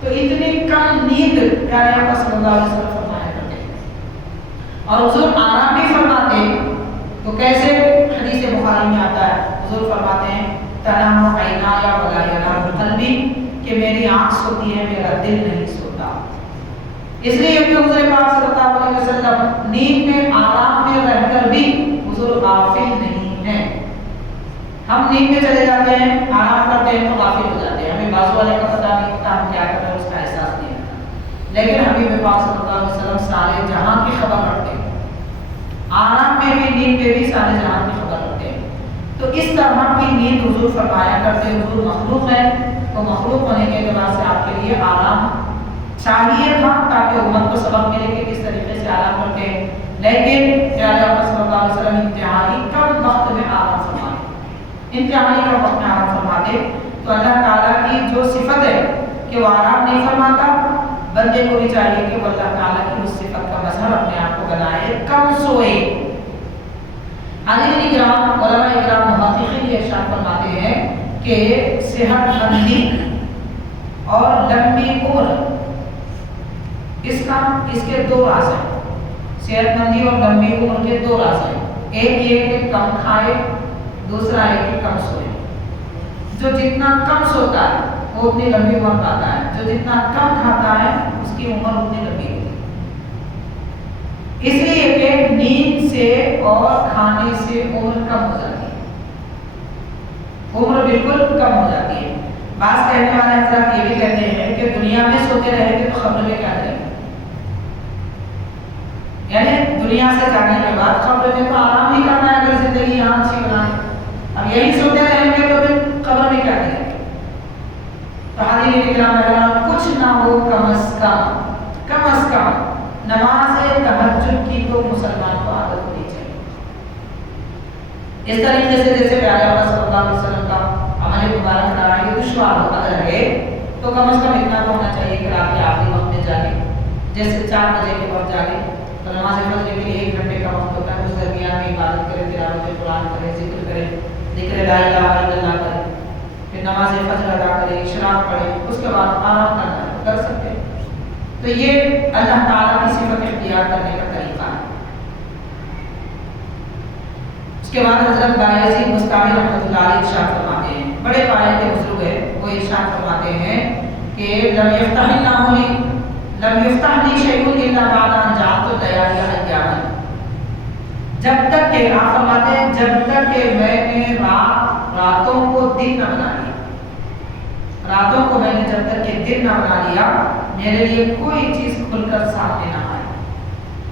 تو اتنی کم نیند پیارے آقا صلی اللہ علیہ وسلم فرمایا کرتے، اور حضور آرام بھی فرماتے، تو کیسے؟ حدیث بخاری میں آتا ہے، حضور فرماتے ہیں تنام عینایا ولا ینام قلبی، کہ میری آنکھ سوتی ہے میرا دل نہیں سوتا، اس لیے کہ حضور پاک صلی اللہ علیہ وسلم نیند میں آرام میں رہ کر بھی حضور غافل نہیں ہیں۔ ہم نیند میں چلے جاتے ہیں، آرام کرتے ہیں تو غافل ہو جاتے ہیں، ہمیں بازو والے کا پتہ نہیں ہوتا، ہم کیا کر رہے ہیں اس کا احساس نہیں ہوتا، لیکن حبیب پاک صلی اللہ علیہ وسلم سارے جہاں کی خبر رکھتے ہیں، آرام میں بھی نیند میں بھی سارے جہاں کی خبر رکھتے ہیں۔ تو اس طرح کی نیند حضور فرمایا کرتے، حضور مخلوق ہے تو مخلوق ہونے کے اعتبار سے آپ کے لیے آرام چاہیے تھا، تاکہ امت کو سبق ملے کہ کس طریقے سے آرام کرتے ہیں، لیکن پیارے آقا صلی اللہ علیہ وسلم انتہائی کم وقت میں آرام فرماتے، انتہائی کم وقت میں آرام فرماتے۔ تو اللہ تعالیٰ کی جو صفت ہے کہ وہ آرام نہیں فرماتا، بندے کو بھی چاہیے کہ وہ اللہ تعالیٰ کی اس صفت کا مظہر اپنے آپ کو بنائے، کم سوئے۔ حاضرین کرام، علماء کرام محققین یہ ارشاد فرماتے ہیں کہ صحت مندی اور لمبی عمر اس کے 2 راز ہیں، صحت مندی اور لمبی عمر کے 2 راز ہیں، ایک یہ کہ کم کھائے، دوسرا ہے کہ کم سوئے۔ جو جتنا کم سوتا ہے وہ اتنی لمبی عمر پاتا ہے، جو جتنا کم کھاتا ہے اس کی عمر اتنی لمبی ہوتی ہے، اس لیے کہ نیند سے اور کھانے سے عمر کم ہو جاتی ہے، عمر بالکل کم ہو جاتی ہے۔ بعض کہنے والے حضرات یہ بھی کہتے ہیں کہ دنیا میں سوتے رہیں گے تو قبر میں کیا کریں گے، یعنی دنیا سے جانے کے بعد قبر میں تو آرام ہی کرنا ہے اگر زندگی یہاں اچھی بنائے، اب یہی سوتے رہیں گے تو پھر قبر میں کیا کریں گے۔ تو حاضرین کرام، کچھ نہ ہو کم از کم نماز تہجد کی تو مسلمان کو عادت ہونی چاہیے۔ اس طریقے سے جیسے پیارے آقا صلی اللہ علیہ وسلم کا عمل مبارک رہا ہے، دشوار اگر ہے تو کم از کم اتنا تو ہونا چاہیے کہ رات کے آخری وقت میں جاگے، جیسے 4 بجے کے وقت جاگے تو نماز فجر کے لیے 1 گھنٹے کا وقت ہوتا ہے، اس درمیان میں عبادت کرے، تلاوت قرآن کرے، ذکر لا الہ الا اللہ کرے، پھر نماز فجر ادا کرے، اشراق پڑھے، اس کے بعد آرام کرنا ہے، کر سکتے ہیں۔ تو یہ اللہ تعالیٰ کی صفت اختیار کرنے کا طریقہ ہے۔ اس کے بعد حضرت بایزید بستامی رحمۃ اللہ علیہ ارشاد فرماتے ہیں، بڑے پائے کے بزرگ ہیں، وہ ارشاد فرماتے ہیں کہ لم یفتح لی شیء الا بعد ان جعلت اللیالی ایاما، جب تک کہ آپ فرماتے ہیں جب تک کہ میں نے راتوں کو دن نہ بنا لیا، راتوں کو میں نے جب تک کہ دن نہ بنا لیا، میرے لیے کوئی چیز کھل کر سامنے نہ آئی،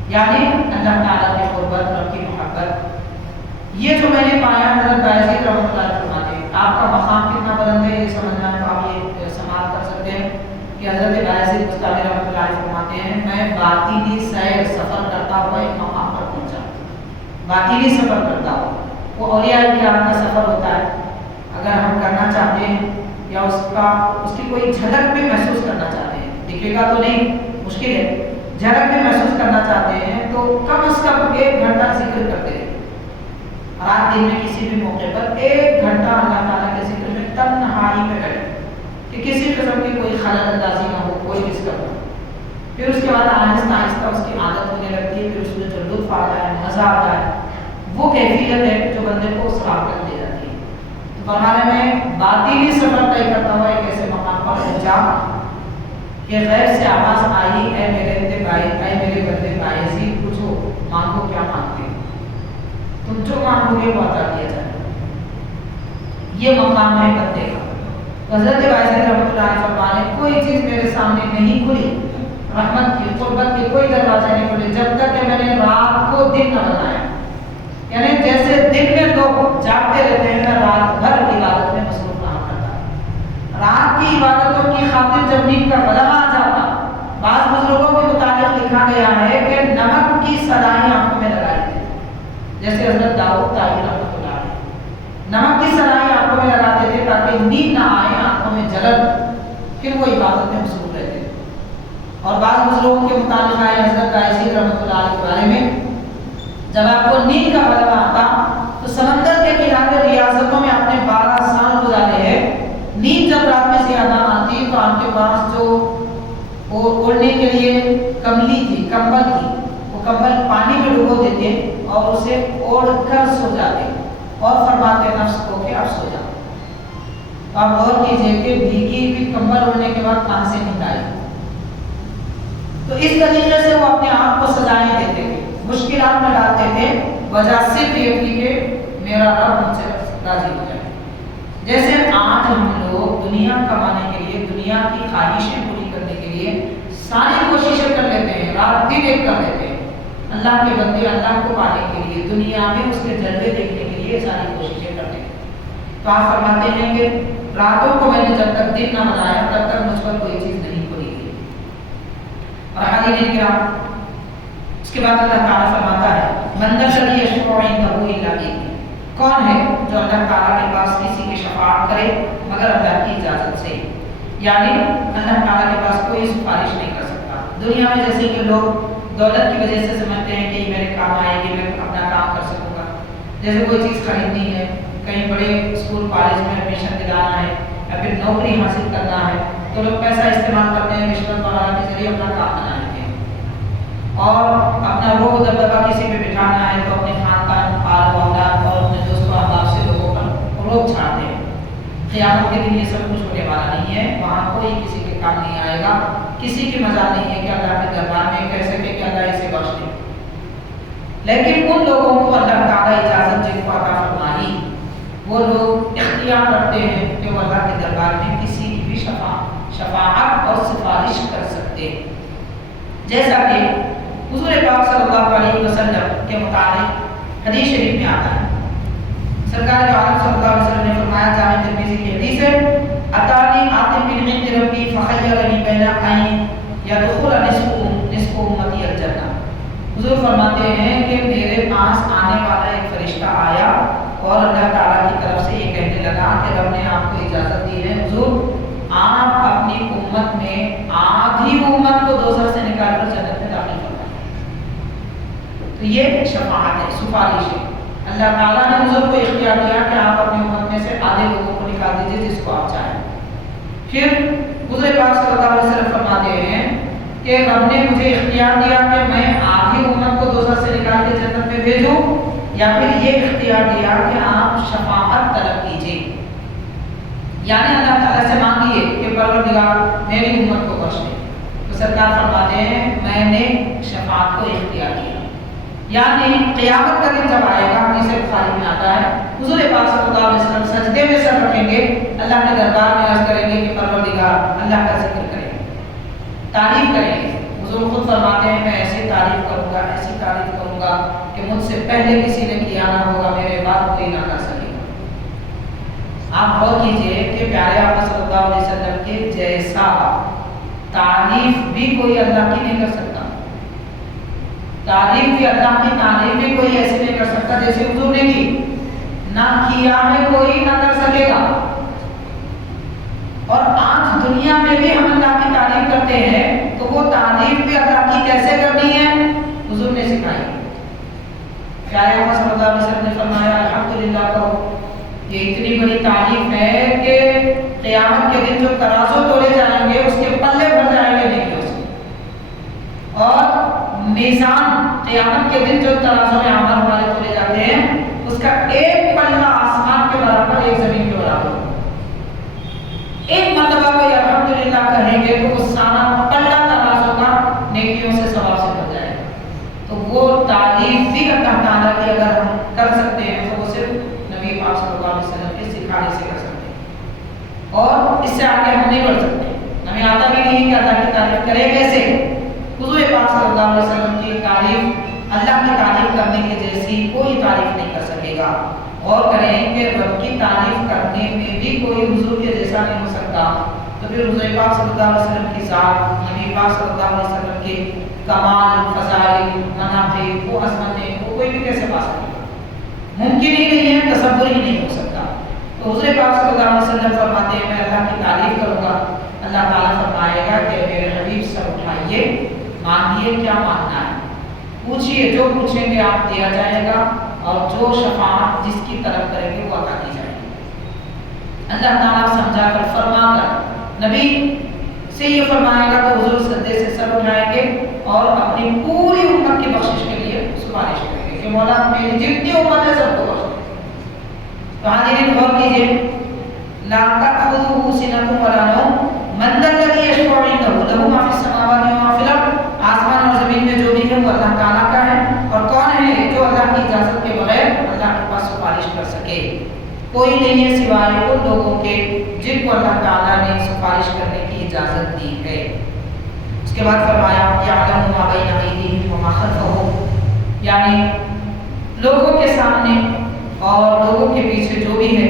یعنی اللہ تعالیٰ کی قربت، رب کی محبت، یہ جو میں نے پایا۔ حضرت بایزید رحمۃ اللہ علیہ فرماتے ہیں آپ کا مقام کتنا بلند ہے یہ سمجھنا ہے تو آپ یہ سماعت کر سکتے ہیں کہ حضرت بایزید بستامی رحمۃ اللہ علیہ فرماتے ہیں میں باطنی سیر سفر کرتا ہوا ایک مقام پر پہنچا، باطنی سفر کرتا ہوا، وہ اولیاء کرام کا سفر ہوتا ہے، اگر ہم کرنا چاہتے ہیں یا اس کی کوئی جھلک بھی محسوس کرنا چاہتے ہیں، دکھے گا تو نہیں، مشکل ہے، جھلک بھی محسوس کرنا چاہتے ہیں تو کم از کم 1 گھنٹہ ذکر کرتے ہیں، رات دن میں کسی بھی موقع پر 1 گھنٹہ اللہ تعالیٰ کے ذکر میں تنہائی میں بیٹھے کہ کسی قسم کی کوئی خلل اندازی نہ ہو، کوئی ڈسٹرب نہ ہو، پھر اس کے بعد آہستہ آہستہ اس کی عادت ہونے لگتی ہے، پھر اس میں جو لطف آتا ہے، مزہ آتا ہے، وہ کیفیت ہے جو بندے کو اس قابل دے جاتی ہے۔ تو فرمانے میں باطنی سفر طے کرتا ہوا ایک ایسے مقام پر پہنچا کہ غیب سے آواز آئی، اے میرے بھائی، اے میرے بندے بھائی، پوچھو مانگو کیا مانگتے ہو، تم جو مانگو گے وہ عطا کیا جائے گا۔ یہ مقام ہے بندے کا۔ حضرت باعث رحمۃ اللہ علیہ فرمانے کوئی چیز میرے سامنے نہیں کھلی، رحمت کی قربت کے کوئی دروازے نہیں کھلے جب تک کہ میں نے رات کو دن نہ بنایا۔ یعنی جیسے دن میں لوگ جاگتے رہتے ہیں، میں رات بھر عبادت میں مصروف رہا کرتا۔ رات کی عبادتوں کی خاطر جب نیند کا قدم آ جاتا، بعض بزرگوں کے متعلق لکھا گیا ہے کہ نمک کی سلائیں آنکھوں میں لگائی تھی، جیسے حضرت داؤد طاہر رحمۃ اللہ علیہ نمک کی سلائیں آنکھوں میں لگاتے تھے تاکہ نیند نہ آئے، آنکھوں میں جلن، پھر وہ عبادت میں مصروف رہتے تھے۔ اور بعض بزرگوں کے متعلق آئے حضرت باعث رحمۃ اللہ علیہ کے بارے میں، جب آپ کو نیند کا غلبہ آتا تو سمندر کے کنارے ریاستوں میں آپ نے 12 سال گزارے ہیں، نیند جب رات میں زیادہ آتی تو آپ کے پاس جو اوڑھنے کے لیے کملی تھی، کمبل تھی، وہ کمبل پانی میں ڈبو دیتے اور اسے اوڑھ کر سو جاتے اور فرماتے نفس کو کہ اب سو جاؤ۔ آپ غور کیجئے کہ بھیگی ہوئی کمبل اوڑھنے کے بعد کہاں سے نیند آئی۔ تو اس طریقے سے وہ اپنے آپ کو سزائیں دیتے تھے، مشکلات میں ڈالتے تھے، وجہ صرف یہ تھی کہ میرا رب مجھ سے راضی ہو جائے۔ جیسے آج ہم لوگ دنیا کمانے کے لیے، دنیا کی خواہشیں پوری کرنے کے لیے ساری کوششیں کر لیتے ہیں، رات دن ایک کر لیتے ہیں، اللہ کے بندے اللہ کو پانے کے لیے، دنیا میں اس کے جلوے دیکھنے کے لیے ساری کوششیں کرتے ہیں۔ تو آپ فرماتے ہیں کہ راتوں کو میں نے جب تک دن نہ بنایا تب تک مجھ پر کوئی چیز نہیں کھلی گئی۔ اور حاضرین کرام، اس کے بعد اللہ تعالیٰ فرماتا ہے من ذا الذی یشفع عنده الا بإذنہ، کون ہے جو اللہ تعالیٰ کے پاس کسی کی شفاعت کرے مگر اللہ کی اجازت سے، یعنی اللہ تعالیٰ کے پاس کوئی سفارش نہیں کر سکتا۔ دنیا میں جیسے کہ لوگ دولت کی وجہ سے سمجھتے ہیں کہ یہ میرے کام آئے گی، میں اپنا کام کر سکوں گا، جیسے کوئی چیز خریدنی ہے، کہیں بڑے اسکول کالج میں ایڈمیشن دلانا ہے یا پھر نوکری حاصل کرنا ہے تو لوگ پیسہ استعمال کرتے ہیں، رشوت وغیرہ کے ذریعے اپنا کام بنا لیتے ہیں، اور اپنا روب دبدبہ کسی پہ بٹھانا ہے تو اپنے خاندان، آل و اولاد اور اپنے دوستوں احباب سے لوگوں پر روب چھاڑتے ہیں۔ قیامت کے دن یہ سب کچھ ہونے والا نہیں ہے، وہاں کوئی کسی کے کام نہیں آئے گا، کسی کی مجال نہیں ہے کہ اللہ کے دربار میں کہہ سکے کہ اللہ اسے بخش دے۔ لیکن ان لوگوں کو اللہ تعالیٰ اجازت جن کو عطا فرمائی، وہ لوگ اختیار رکھتے ہیں کہ وہ اللہ کے دربار میں کسی کی بھی شفاعت اور سفارش کر سکتے، جیسا کہ حضور پاک صلی اللہ علیہ وسلم کے متعلق حدیث شریف میں آتا ہے۔ سرکار عالم صلی اللہ علیہ وسلم نے فرمایا، جامع ترمذی کی حدیث ہے، اتانی آتم من عند ربی فخیرنی بین ان یدخل نصف امتی الجنہ۔ حضور فرماتے ہیں کہ میرے پاس آنے والا ایک فرشتہ آیا اور اللہ تعالیٰ کی طرف سے یہ کہنے لگا کہ رب نے آپ کو اجازت دی ہے حضور، آپ اپنی امت میں آدھی امت کو دوزخ سے نکال کر جنت میں داخل کرنا۔ تو یہ شفاعت ہے، سفارش ہے۔ اللہ تعالیٰ نے حضور کو اختیار دیا کہ آپ اپنی امت میں سے آدھے لوگوں کو نکال دیجیے جس کو آپ چاہیں۔ پھر حضور پاک صلی اللہ علیہ وسلم فرماتے ہیں کہ رب نے مجھے اختیار دیا کہ میں آدھی امت کو دوزخ سے نکال کے جنت میں بھیجوں، یا پھر یہ اختیار دیا کہ آپ شفاعت طلب کیجیے، یعنی اللہ تعالیٰ سے مانگیے کہ پروردگار میری امت کو بخش دے۔ تو سرکار فرماتے ہیں میں نے شفاعت کو اختیار دیا، یعنی قیامت کا دن جب آئے گا، حدیث بخاری میں آتا ہے، حضور پاک صلی اللہ علیہ وسلم سجدے میں سر رکھیں گے، اللہ کے دربار میں عرض کریں گے کہ پروردگار، اللہ کا ذکر کریں گے، تعریف کریں گے۔ حضور خود فرماتے ہیں میں ایسی تعریف کروں گا، ایسی تعریف کروں گا کہ مجھ سے پہلے کسی نے کیا نہ ہوگا، میرے بعد کوئی نہ کر سکے گا۔ آپ غور کیجئے کہ پیارے آقا صلی اللہ علیہ وسلم کے جیسا تعریف بھی کوئی اللہ کی نہیں کر سکتا، تعریف بھی اللہ کی تعریف بھی کوئی ایسے نہیں کر سکتا جیسے حضور نے کی، نہ کیا ہے کوئی نہ کر سکے گا۔ اور آج دنیا میں بھی ہم اللہ کی تعریف کرتے ہیں تو وہ تعریف بھی اللہ کی کیسے کرنی ہے حضور نے سکھائی۔ پیارے آقا صلی اللہ علیہ وسلم نے فرمایا الحمدللہ کہو، یہ اتنی بڑی تعریف ہے کہ قیامت کے دن جو ترازو تولے جائیں گے اس کے پلے بھر جائیں گے نیکیوں سے، اور میزان قیامت کے دن جو ترازو میں عمل ہمارے تولے جاتے ہیں اس کا ایک پلہ آسمان کے برابر، ایک زمین کے برابر۔ ایک مرتبہ کوئی الحمدللہ کہیں گے تو وہ سارا نیکیوں سے ثواب سے بھر جائے گا۔ تو وہ تعریف بھی اللہ تعالیٰ کی اگر ہم کر سکتے ہیں تو وہ صرف نبی پاک صلی اللہ علیہ وسلم کے سکھانے سے کر سکتے ہیں، اور اس سے آگے ہم نہیں بڑھ سکتے۔ ہمیں آتا بھی نہیں کہ اللہ کی تعریف کریں کیسے۔ حضور پاک صلی اللہ علیہ وسلم کی تعریف اللہ کی تعریف کرنے کے جیسی کوئی تعریف نہیں کر سکے گا۔ غور کریں کہ رب کی تعریف کرنے میں بھی کوئی حضور کے جیسا نہیں ہو سکتا، تو پھر حضور پاک صلی اللہ علیہ وسلم کی ذات، نبی پاک صلی اللہ علیہ وسلم کے کمال، فضائل، مناقب، وہ عظمتیں وہ کوئی بھی کیسے پا سکے گا؟ ممکن ہی نہیں ہے، تصور ہی نہیں ہو سکتا۔ تو حضور پاک صلی اللہ علیہ وسلم فرماتے ہیں میں اللہ کی تعریف کروں گا، اللہ تعالیٰ فرمائے گا کہ میرے حبیب سر اٹھائیے، مانگیے کیا مانگنا ہے، پوچھیے، جو پوچھیں گے آپ دیا جائے گا، اور جو شفاعت جس کی طرف کریں گے وہ عطا کی جائے گی۔ اللہ تعالیٰ سمجھا کر فرما کر نبی سے یہ فرمائے گا تو حضور سجدے سے سر اٹھائیں گے اور اپنی پوری امت کی بخشش کے لیے سفارش کریں گے کہ مولا میری جتنی امت ہے سب کو بخش دے۔ تو حاضرین غور کیجیے، لا تأخذه سنة ولا نوم من ذا الذي يشفع عنده له ما في السماوات وما في الأرض، آسمان اور زمین میں جو بھی ہے وہ اللہ تعالیٰ کا ہے، اور کون ہے جو اللہ کی اجازت کے بغیر اللہ کے پاس سفارش کر سکے؟ کوئی نہیں ہے سوائے ان لوگوں کے جن کو اللہ تعالیٰ نے سفارش کرنے کی اجازت دی ہے۔ اس کے بعد فرمایا یعلم ما بین ایدیہم وما خلفہم، یعنی لوگوں کے سامنے اور لوگوں کے پیچھے جو بھی ہے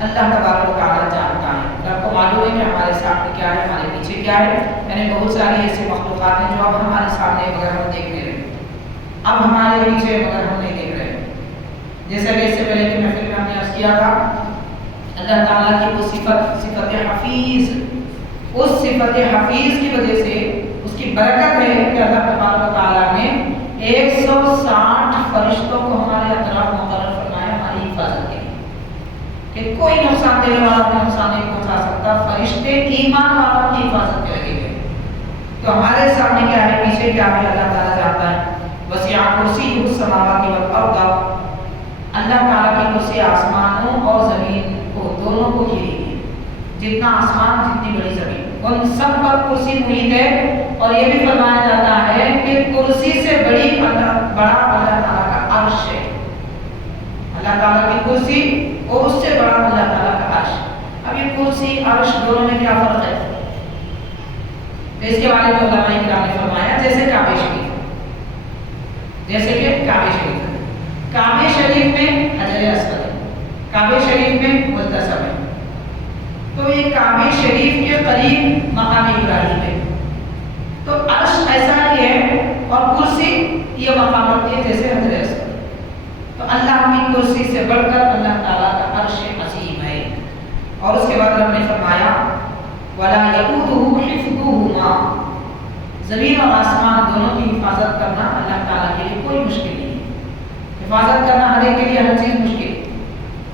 اللہ تبارک و تعالیٰ جانتا ہے۔ آپ کو معلوم ہے کہ ہمارے سامنے کیا ہے، ہمارے پیچھے کیا ہے، یعنی بہت ساری ایسی مخلوقات ہیں جو اب ہمارے سامنے مگر ہم دیکھ نہیں رہے، اب ہمارے پیچھے مگر ہم نہیں دیکھ رہے۔ جیسا کہ اس سے پہلے کہ محفل میں ہم نے عرض کیا تھا، اللہ تعالیٰ کی وہ صفت حفیظ، اس صفت حفیظ کی وجہ سے اس کی برکت ہے کہ اللہ تبارک و تعالیٰ نے 160 فرشتوں کو ہمارے اطراف مقرر فرمایا ہماری حفاظت کے لیے، کہ کوئی نقصان دینے والا ہمیں نقصان نہیں پہنچا سکتا۔ فرشتے ایمان والوں کی حفاظت کے لگے ہوئے، تو ہمارے سامنے کیا ہے، پیچھے کیا ہے، اللہ تعالیٰ جانتا ہے۔ وسع کرسیہ السماوات والارض، اللہ تعالیٰ کی کرسی آسمانوں اور زمین کو دونوں کو گھیری ہے، جتنا آسمان جتنی بڑی زمین، ان سب پر کرسی محیط ہے۔ اور یہ بھی فرمایا جاتا ہے کہ کرسی سے بڑا اللہ تعالیٰ کا عرش ہے، اللہ تعالیٰ کی کرسی اور اس سے بڑا اللہ تعالیٰ کا عرش۔ اب یہ کرسی عرش دونوں میں کیا فرق ہے؟ اس کے بارے میں علماء کرام نے فرمایا جیسے کعبہ شریف، کعبہ شریف میں حجر اسود ہے، کعبہ شریف میں ملتصم ہے، تو یہ کعبہ شریف کے قریب مقام ابراہیم ہے، تو عرش ایسا ہی ہے اور کرسی یہ مقام رکھتی ہے جیسے حجر اسود۔ تو اللہ کی کرسی سے بڑھ کر اللہ تعالیٰ کا عرش عظیم ہے۔ اور اس کے بعد رب نے فرمایا وَلَا يَئُودُهُ حِفْظُهُمَا، زمین اور آسمان دونوں کی حفاظت کرنا اللہ تعالیٰ کے لیے کوئی مشکل نہیں ہے۔ حفاظت کرنا ہر ایک کے لیے ہر چیز مشکل ہے،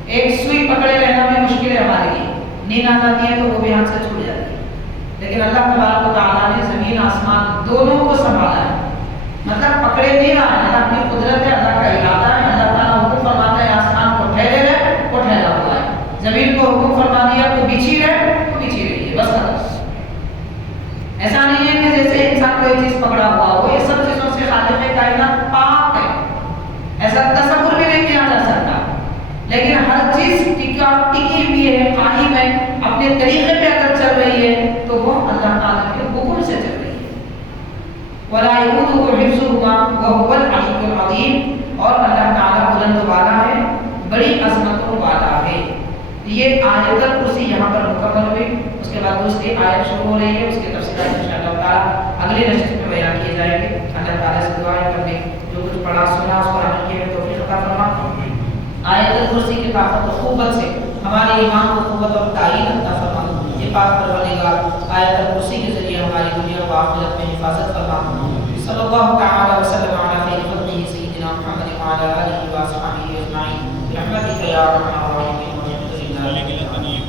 ایک سوئی پکڑے رہنا میں مشکل ہے ہمارے لیے، نیند آ جاتی ہے تو وہ بھی ہاتھ سے چھوٹ جاتی ہے، لیکن اللہ تبارک و تعالیٰ نے زمین آسمان دونوں کو سنبھالا ہے، مطلب پکڑے نہیں رہا ہے، اللہ کی قدرت ہے، اللہ کا ارادہ ہے، اللہ تعالیٰ حکم فرماتا ہے آسمان کو ٹھہرے رہے، وہ ٹھہرا ہوا ہے، زمین کو حکم فرما دیا تو بچھی رہے، تو بچھی رہی ہے، بس خلاص۔ ایسا نہیں ہے کہ جیسے انسان کوئی چیز پکڑا ہوا ہو، یہ سب چیزوں سے خالق کائنات پاک ہے، ایسا تصور بھی نہیں کیا جا سکتا، لیکن ہر چیز ٹکی ہوئی ہے، قائم ہے، اپنے طریقے پہ اگر چل رہی ہے تو وہ اللہ تعالیٰ کے حکم سے چل رہی ہے۔ وَلَا يَئُودُهُ حِفْظُهُمَا وَهُوَ الْعَلِيُّ الْعَظِيمُ، اور اللہ تعالیٰ بلند والا ہے، بڑی عظمتوں والا ہے۔ یہ آیت الکرسی یہاں پر مکمل ہوئی، اس کے بعد دوسری آیت شروع ہو رہی ہے، اس کے تفصیلات انشاءاللہ تعالیٰ اگلے نشست میں بیان کیے جائیں گے۔ اللہ تعالیٰ سے دعا ہے کرنے جو کچھ پڑھا سنا اس پر عمل کیے توفیق عطا فرما۔ آیت الکرسی کی طاقت و قوت سے ہمارے ایمان کو قوت اور تعین عطا فرما۔ یہ پاک پروردگار آیت الکرسی کے ذریعے ہماری دنیا و آخرت میں حفاظت فرما۔ صلی اللہ تعالی وسلم علی خیر خلقہ سیدنا محمد وعلی آلہ وصحبہ اجمعین برحمتک یا ارحم